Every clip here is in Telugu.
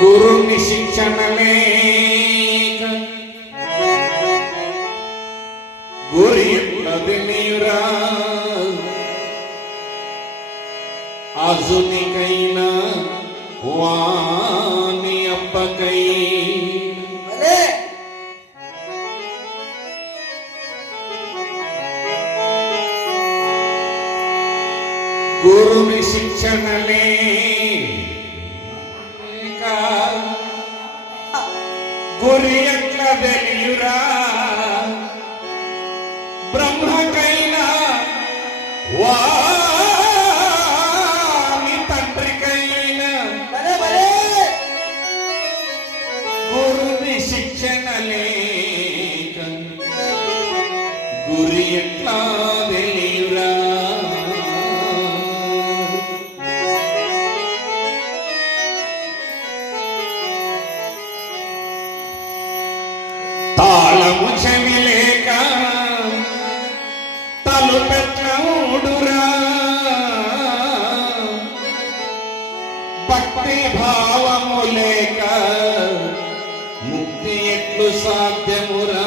గురుని శిక్షణలే గురి ఎట్లదిరా అజునికైనా వాని అప్పకై గురుని శిక్షణలే గురి ఎట్ల తెలియురా బ్రహ్మకైనా వాని తండ్రికైనా గురుని శిక్షణలే గురి ఎట్లా తెలియురా తాళము చెవిలేక తలుపెట్లూడురా భక్తి భావము లేక ముక్తి ఎట్లు సాధ్యమురా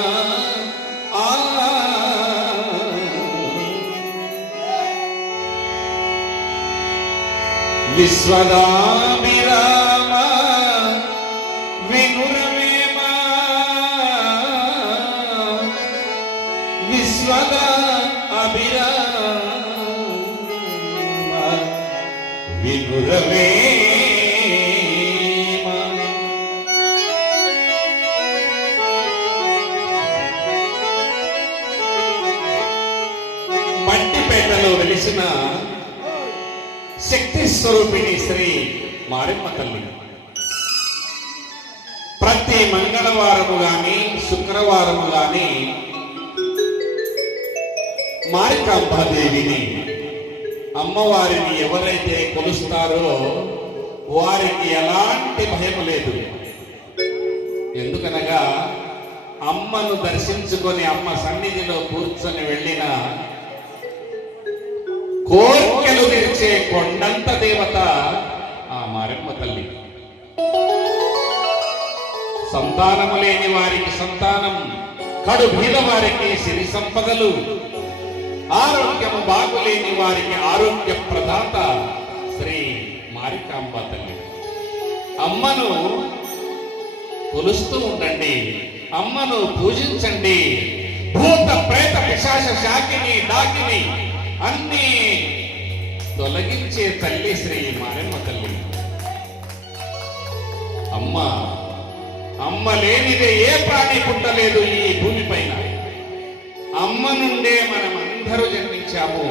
విశ్వదాభిరామ వినురవేమా విశ్వద అభిరామ వినురవేమా మంటిపేటలో వెలిసిన శక్తి స్వరూపిణి శ్రీ మారెమ్మ తల్లి ప్రతి మంగళవారము గాని శుక్రవారము గాని మారికాంబాదేవిని అమ్మవారిని ఎవరైతే కొలుస్తారో వారికి ఎలాంటి భయం లేదు. ఎందుకనగా అమ్మను దర్శించుకొని అమ్మ సన్నిధిలో కూర్చొని వెళ్ళిన కోర్కెలు తెరిచే కొండంత దేవత ఆ మారెమ్మ తల్లి. సంతానము లేని వారికి సంతానం, కడు బీద వారికి సిరి సంపదలు, ఆరోగ్యము బాగులేని వారికి ఆరోగ్య ప్రదాత శ్రీ మారికాంబ తల్లి. అమ్మను కొలుస్తూ ఉండండి, అమ్మను పూజించండి. భూత ప్రేత పిశాచ శాకిని డాకిని అన్ని తొలగించే తల్లి శ్రీ మారెమ్మ తల్లి. అమ్మ లేనిదే ఏ ప్రాణి పుట్టలేదు ఈ భూమిపైన. అమ్మ నుండే మనం అందరూ జన్మించాము.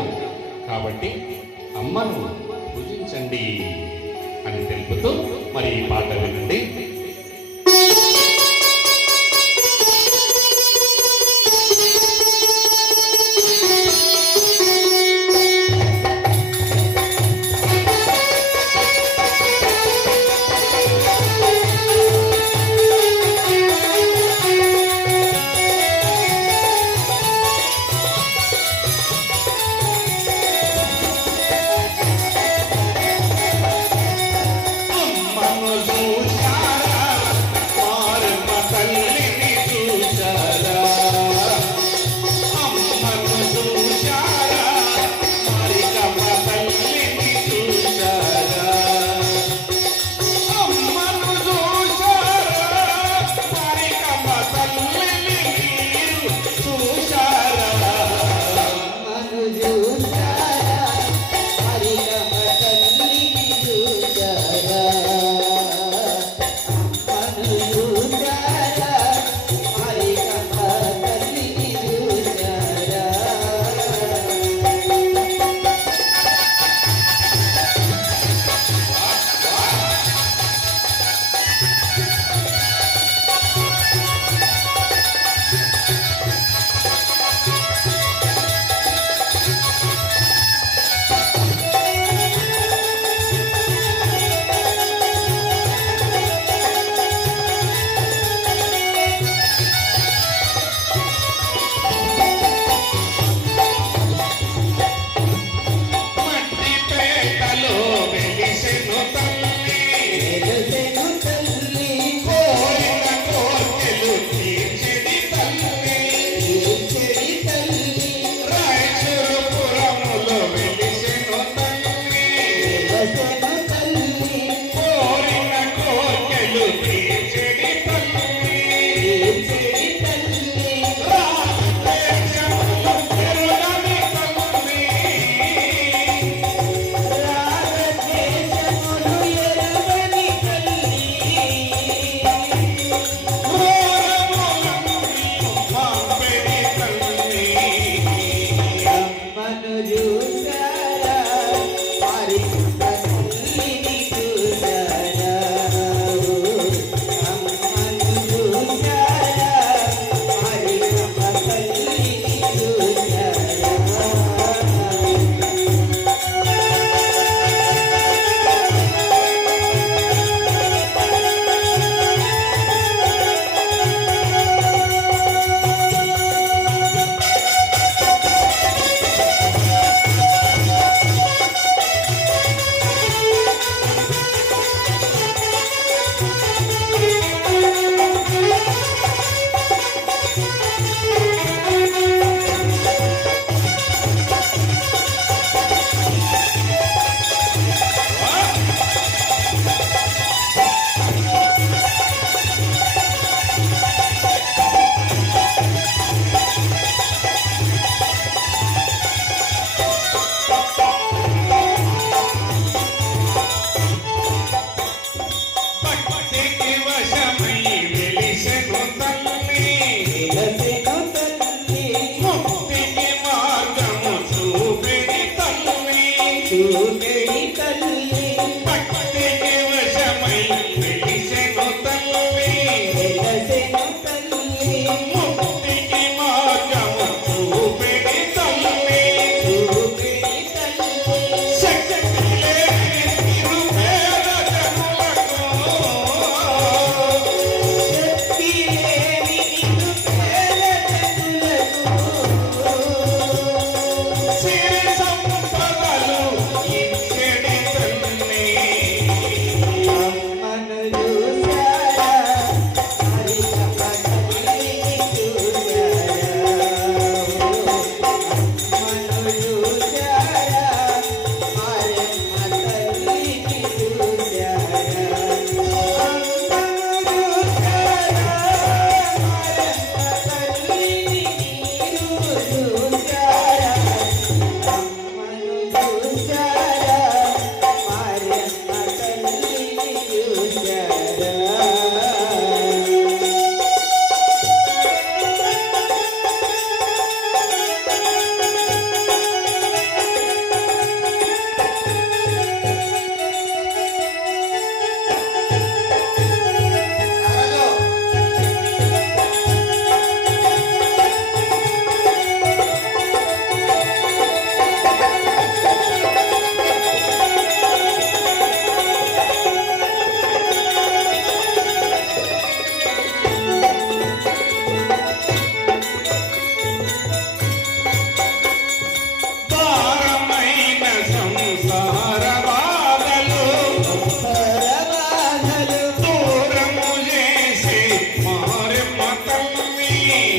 కాబట్టి అమ్మను పూజించండి అని తెలుపుతూ మరి ఈ పాట వినండి. Vamos,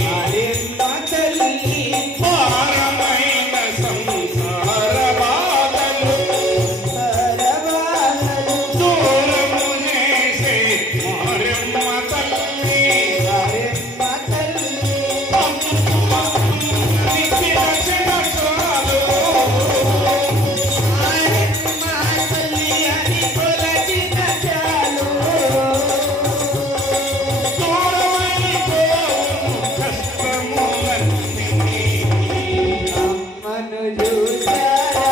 మారెమ్మ తల్లి భారమైన సంసార బాధలు సరవాహలు దూరము చేసే మారెమ్మ తల్లి మారెమ్మ తల్లి నిత్య శిరసాలు మారెమ్మ తల్లి అని కొలచిన చాలు దూరమైపోవును కష్టములన్నీ అమ్మను చూశారా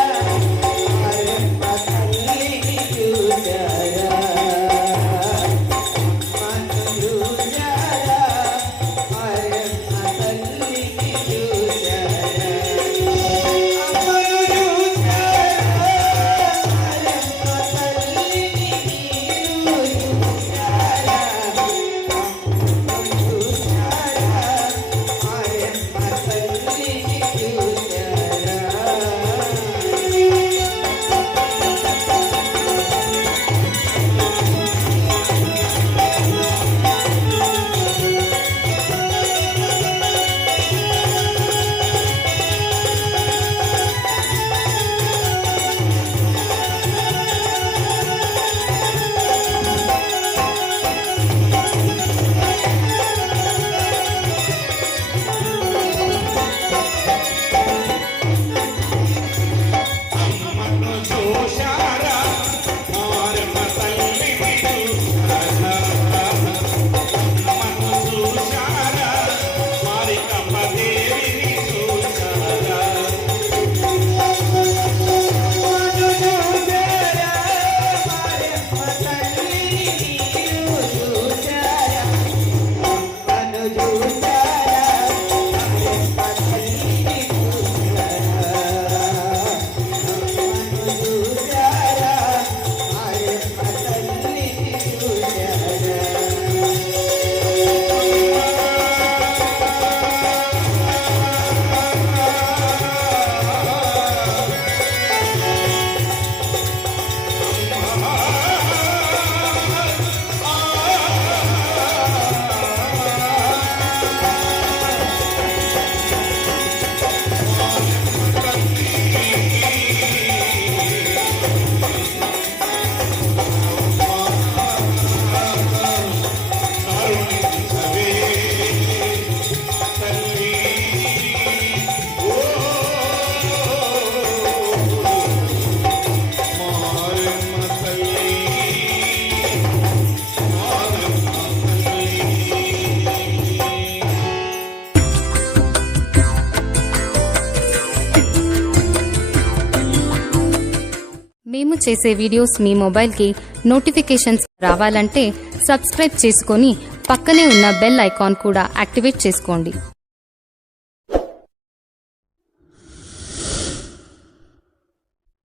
మారెమ్మ తల్లిని చూశారా అమ్మను చూశారా మారెమ్మ తల్లిని చూశారా అమ్మను చూశారా మారెమ్మ తల్లిని మీరు చూశారా అమ్మను చూశారా మారెమ్మ తల్లిని చూశారా అమ్మను చూశారా మారెమ్మ తల్లిని చూశారా అమ్మను చూశారా మారికమ్మ దేవిని చూశారా అమ్మను చూశారా మారెమ్మ తల్లిని మీరు చూశారా అమ్మను చూశారా మారెమ్మ తల్లిని చూశారా అమ్మను చూశారా మారెమ్మ తల్లిని చూశారా కరుణించవే తల్లి ఓ మారెమ్మ తల్లి మారెమ్మ తల్లి మేము చేసే వీడియోస్ మీ మొబైల్కి నోటిఫికేషన్స్ రావాలంటే సబ్స్క్రైబ్ చేసుకొని పక్కనే ఉన్న బెల్ ఐకాన్ కూడా యాక్టివేట్ చేసుకోండి.